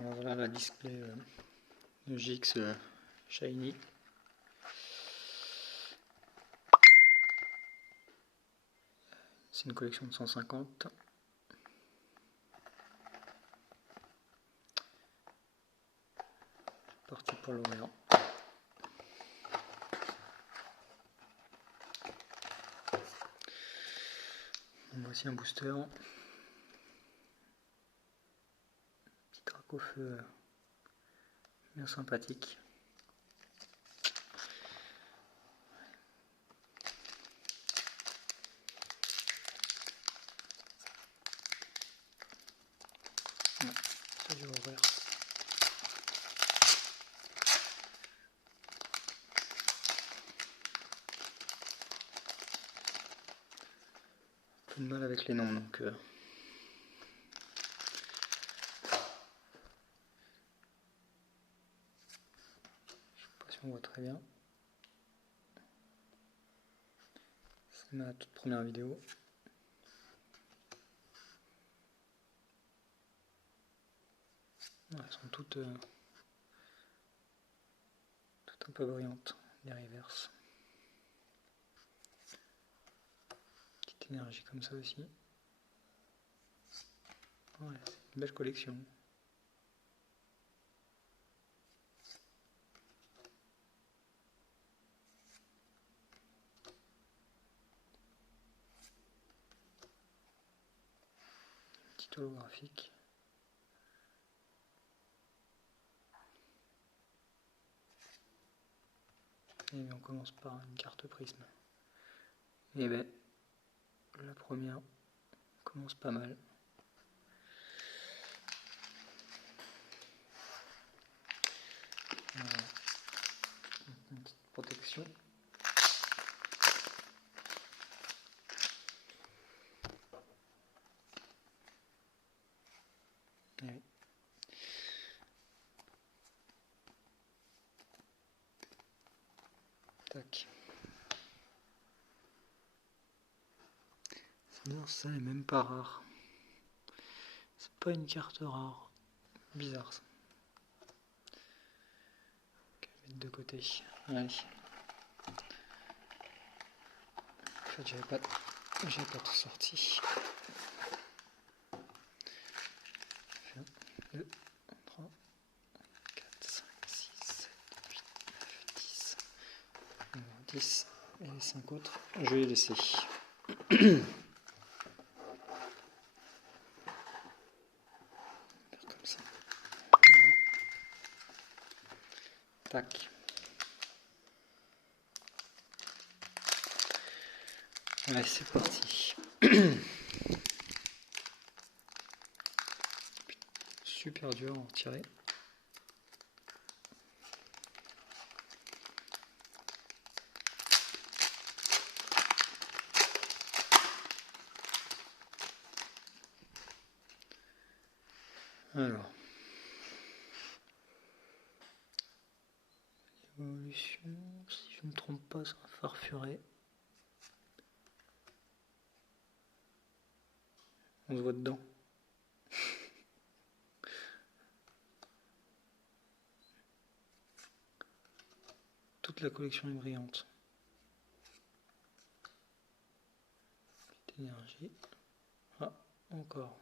Alors voilà la display de GX Shiny. C'est une collection de 150. Parti pour l'Orient. Voici un booster. Petit trac au feu bien sympathique. Ouais, ça dure ouvrir. Un peu de mal avec les noms donc. Je sais pas si on voit très bien. C'est ma toute première vidéo. Elles sont toutes un peu brillantes, les reverses. Petite énergie comme ça aussi. Ouais, c'est une belle collection. Petit holographique. Et on commence par une carte prisme. Et ben, la première commence pas mal. Voilà. Une petite protection. Et oui. Tac. C'est bien, ça est même pas rare. C'est pas une carte rare. Bizarre ça. Ok, je vais mettre de côté. Allez. En fait, j'avais pas tout sorti. 1, 2, 3, 4, 5, 6, 7, 8, 9, 10. 10 et les 5 autres, je vais les laisser. Comme ça. Tac. Allez, c'est parti. Super dur à en retirer. Alors, l'évolution, si je ne me trompe pas, c'est un farfuret. On se voit dedans. Toute la collection est brillante. Petite énergie. Ah, encore.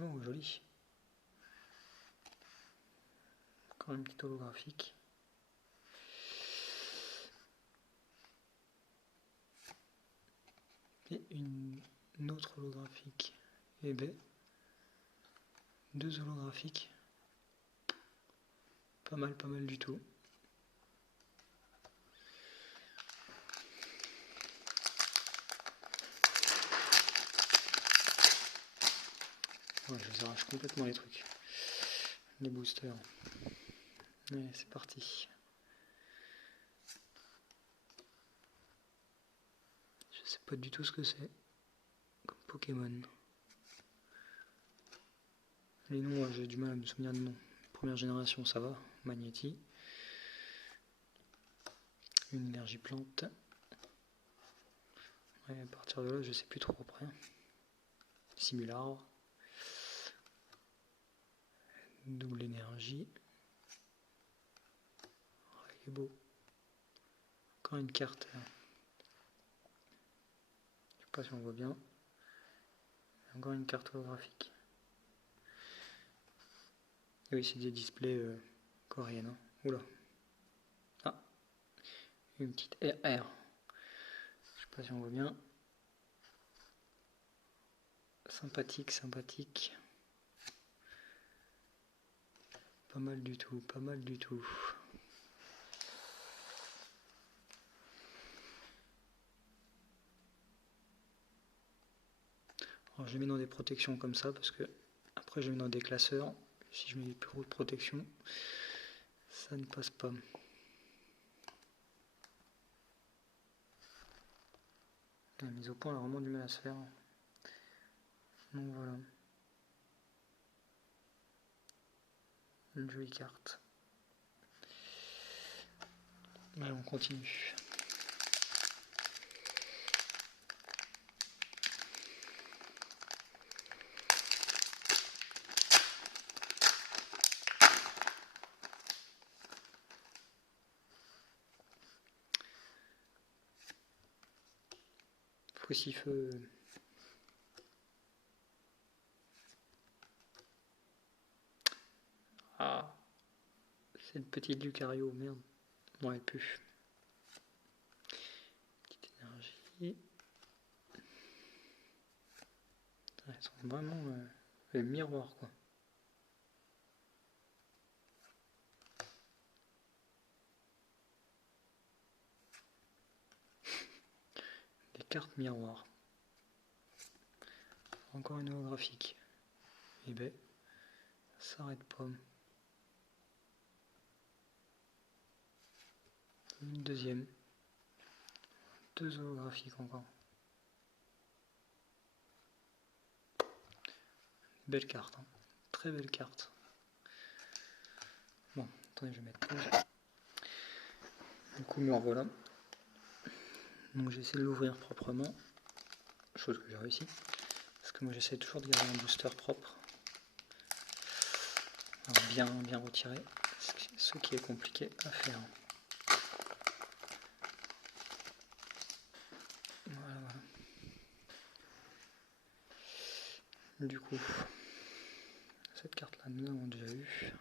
Oh, joli. Encore une petite holographique. Et une autre holographique. Et ben, 2 holographiques. Pas mal du tout. Ouais, je vous arrache complètement les trucs. Les boosters. Allez, c'est parti. Je sais pas du tout ce que c'est comme Pokémon. Les noms, j'ai du mal à me souvenir de noms. Première génération, ça va. Magnéti. une énergie plante. Ouais, à partir de là, je sais plus trop après. Simule arbre. Double énergie. Oh, il est beau. Encore une carte. Là. Je sais pas si on voit bien. Encore une carte holographique. Et oui, c'est des displays coréennes. Hein. Oula. Ah, une petite RR. Je sais pas si on voit bien. Sympathique, sympathique. Pas mal du tout, pas mal du tout. Alors je les mets dans des protections comme ça parce que après je les mets dans des classeurs. Si je mets des plus hautes protections, ça ne passe pas. La mise au point a vraiment du mal à se faire. Donc voilà. Une jolie carte. Allez, on continue. Faucifeu. Ah, c'est le petit Lucario, merde. Bon, elle pue. Petite énergie. Elles sont vraiment les miroirs, quoi. Des cartes miroirs. Encore une holographique. Et ben, ça s'arrête pas. Une deuxième. Deux holographiques encore. Belle carte. Hein. Très belle carte. Bon, attendez, je vais mettre pause. Du coup, me revoilà. Donc j'essaie de l'ouvrir proprement. Chose que j'ai réussi. Parce que moi j'essaie toujours de garder un booster propre. Alors bien retiré. Ce qui est compliqué à faire. Voilà. Du coup, cette carte là nous avons déjà eu.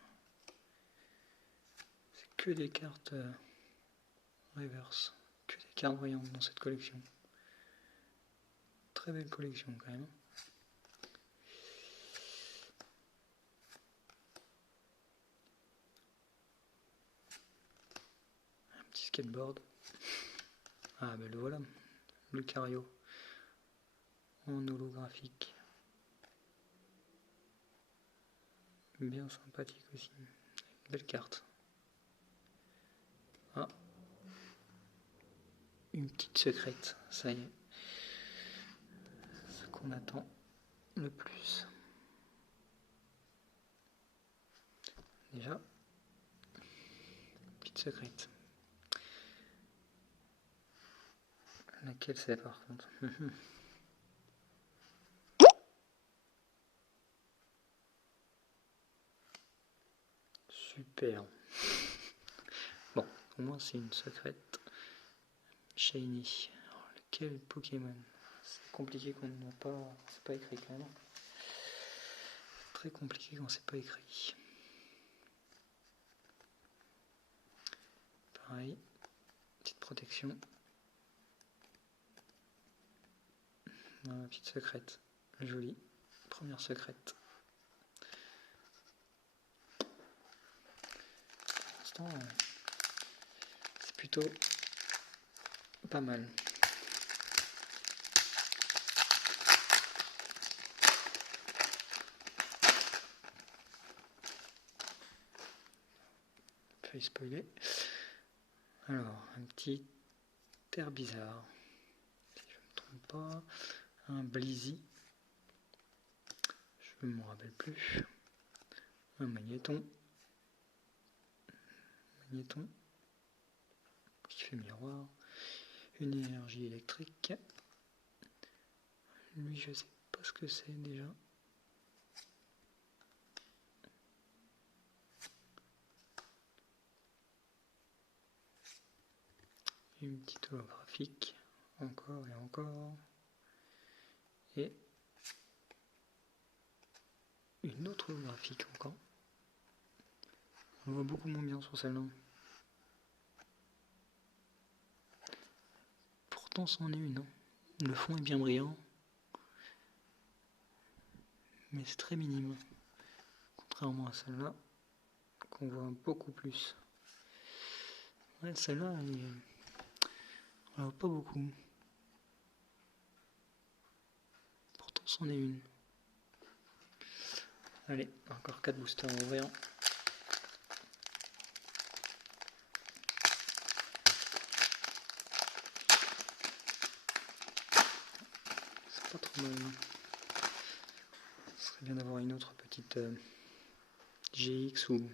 C'est que des cartes reverse. Que des cartes brillantes dans cette collection. Très belle collection quand même. Un petit skateboard. Ah ben le voilà. Lucario. En holographique. Bien sympathique aussi. Belle carte. Ah. Une petite secrète. Ça y est. Ce qu'on attend le plus. Déjà. Petite secrète. Laquelle c'est par contre? Super. Bon, au moins c'est une secrète. Shiny. Alors, lequel Pokémon? C'est compliqué quand on n'a pas. C'est pas écrit quand même. Très compliqué quand c'est pas écrit. Pareil. Petite protection. Voilà, petite secrète. Jolie. Première secrète. Pour l'instant, c'est plutôt pas mal. Failli spoiler. Alors, un petit terre bizarre. Si je ne me trompe pas. Un Blizzy. Je ne me rappelle plus. Un magnéton. Magnéton. Qui Effet miroir. Une énergie électrique. Lui, je sais pas ce que c'est déjà. Une petite holographique. Encore et encore. Et une autre holographique encore. On voit beaucoup moins bien sur celle-là. Pourtant, c'en est une. Hein. Le fond est bien brillant. Mais c'est très minime. Contrairement à celle-là, qu'on voit beaucoup plus. Ouais, celle-là, on la voit pas beaucoup. Pourtant, c'en est une. Allez, encore 4 boosters à ouvrir. C'est pas trop mal. Ce serait bien d'avoir une autre petite GX ou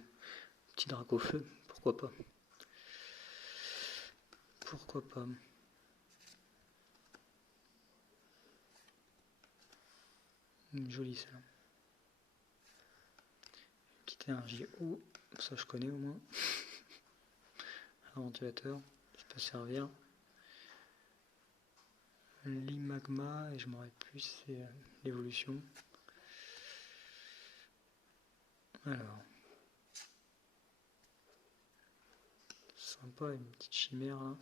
petit drac au feu. Pourquoi pas. Pourquoi pas. Une jolie celle-là. Petite énergie eau. Ça je connais au moins. Un ventilateur. Ça peut servir. L'imagma, et je m'en rappelle plus, c'est l'évolution. Alors, sympa, une petite chimère là.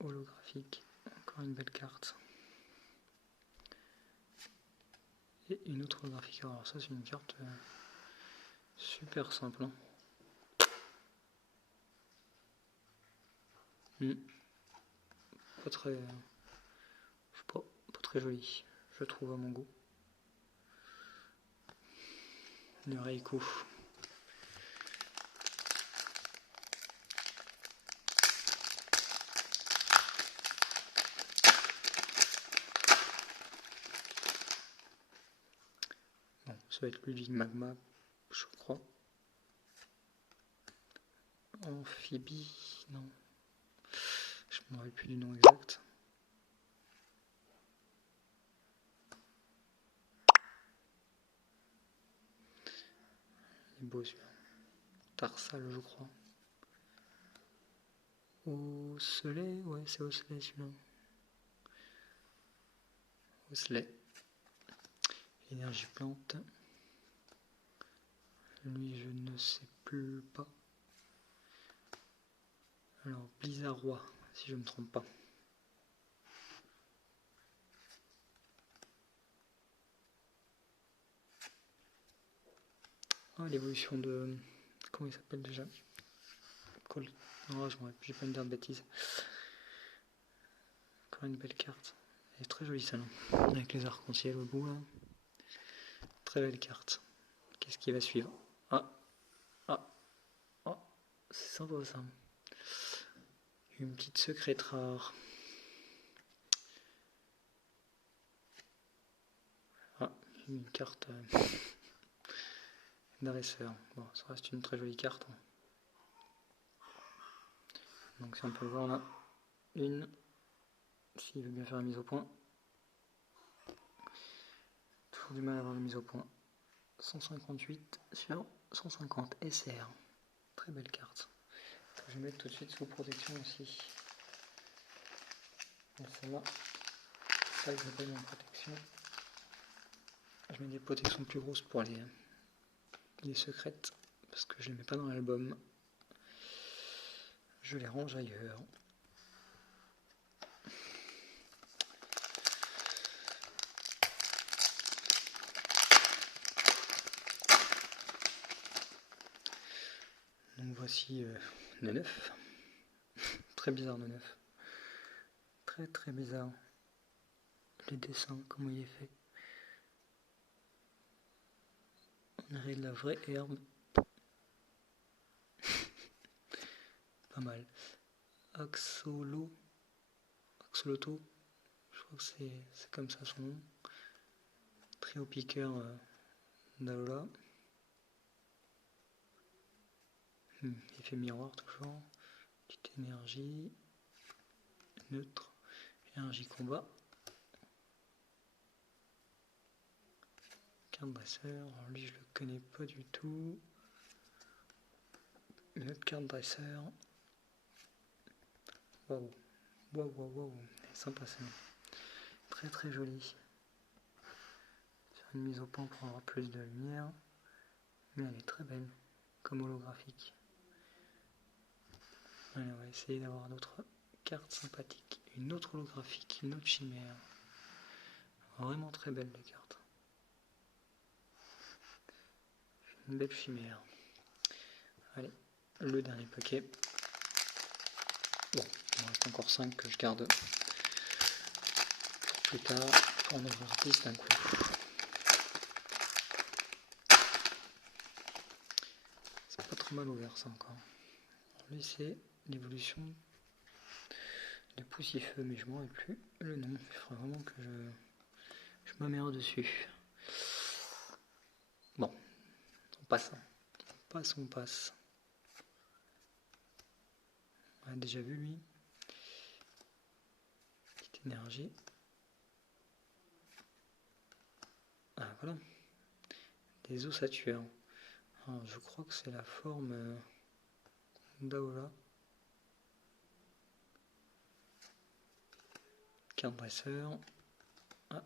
Holographique, encore une belle carte. Et une autre holographique. Alors ça c'est une carte super simple. Hein. Pas très, je sais pas très joli, je trouve à mon goût. Le Reiko. Bon, ça va être Ludwig Magma, je crois. Amphibie, non. Je ne me rappelle plus du nom exact. Il est beau celui-là. Tarsal, je crois. Osselet, ouais, c'est Osselet celui-là. Osselet. Énergie plante. Lui, je ne sais plus pas. Alors, Blizzardroi, si je ne me trompe pas. Ah, l'évolution de... Comment il s'appelle déjà? Non, j'ai pas une dire de bêtises. Encore une belle carte. Elle est très jolie celle-là. Avec les arcs-en-ciel au bout là. Très belle carte. Qu'est-ce qui va suivre? C'est sympa ça. Une petite secrète rare. Une carte dresseur. Bon, ça reste une très jolie carte. Donc si on peut voir là, une, s'il veut bien faire la mise au point. Toujours du mal à avoir la mise au point. 158 sur 150 SR. Très belle carte. Je vais mettre tout de suite sous protection aussi. Celle-là, ça je mets pas en protection. Je mets des protections plus grosses pour les secrètes parce que je les mets pas dans l'album. Je les range ailleurs. Donc voici le 9. Très bizarre le 9. Très très bizarre. Les dessins, comment il est fait. On dirait de la vraie herbe. Pas mal. Axoloto, je crois que c'est comme ça son nom. Trio piqueur d'Alola. Effet miroir toujours. Petite énergie. Neutre. Énergie combat. Carte dresseur. Alors lui je le connais pas du tout. Une autre carte dresseur. Waouh. Waouh. Sympa ça. Très très joli. Sur une mise au point pour avoir plus de lumière. Mais elle est très belle. Comme holographique. Allez, on va essayer d'avoir d'autres cartes sympathiques. Une autre holographique, une autre chimère. Vraiment très belle les cartes. Une belle chimère. Allez, le dernier paquet. Bon, il en reste encore 5 que je garde pour plus tard, pour en ouvrir 10 d'un coup. C'est pas trop mal ouvert ça encore. Alors, lui c'est l'évolution de Poussifeu, mais je m'en rappelle plus le nom. Il faudrait vraiment que je m'améliore dessus. Bon, on passe. On passe. On a déjà vu lui. Petite énergie. Ah voilà. Des ossatures. Alors, je crois que c'est la forme d'Aola. Carte dresseur. Ah,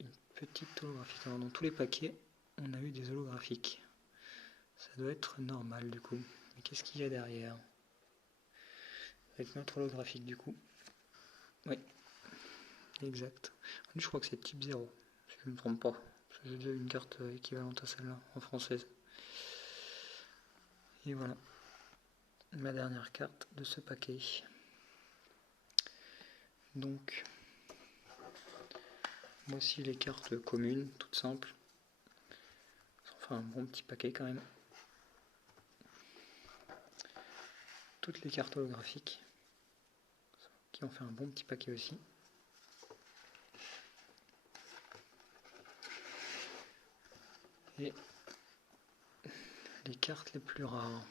une petite holographique. Alors, dans tous les paquets, on a eu des holographiques. Ça doit être normal du coup. Mais qu'est-ce qu'il y a derrière? Avec notre holographique du coup. Oui, exact. Lui, je crois que c'est type 0, si je ne me trompe pas. Parce que j'ai déjà une carte équivalente à celle-là, en française. Et voilà. Ma dernière carte de ce paquet. Donc, voici les cartes communes, toutes simples. Enfin, un bon petit paquet quand même. Toutes les cartes holographiques, qui ont fait un bon petit paquet aussi. Et les cartes les plus rares.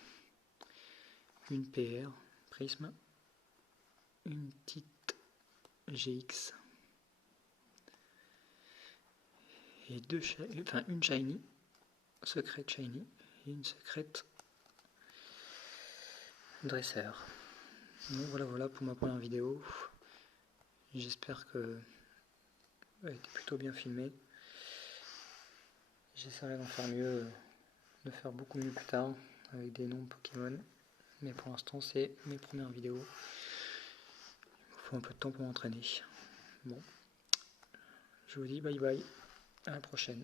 Une PR, prisme. Une petite GX. Et une shiny, secrète shiny, et une secrète dresseur. Donc voilà pour ma première vidéo. J'espère que elle a été plutôt bien filmée. J'essaierai d'en faire mieux, de faire beaucoup mieux plus tard avec des noms Pokémon. Mais pour l'instant c'est mes premières vidéos. Il me faut un peu de temps pour m'entraîner. Bon, je vous dis bye bye, à la prochaine.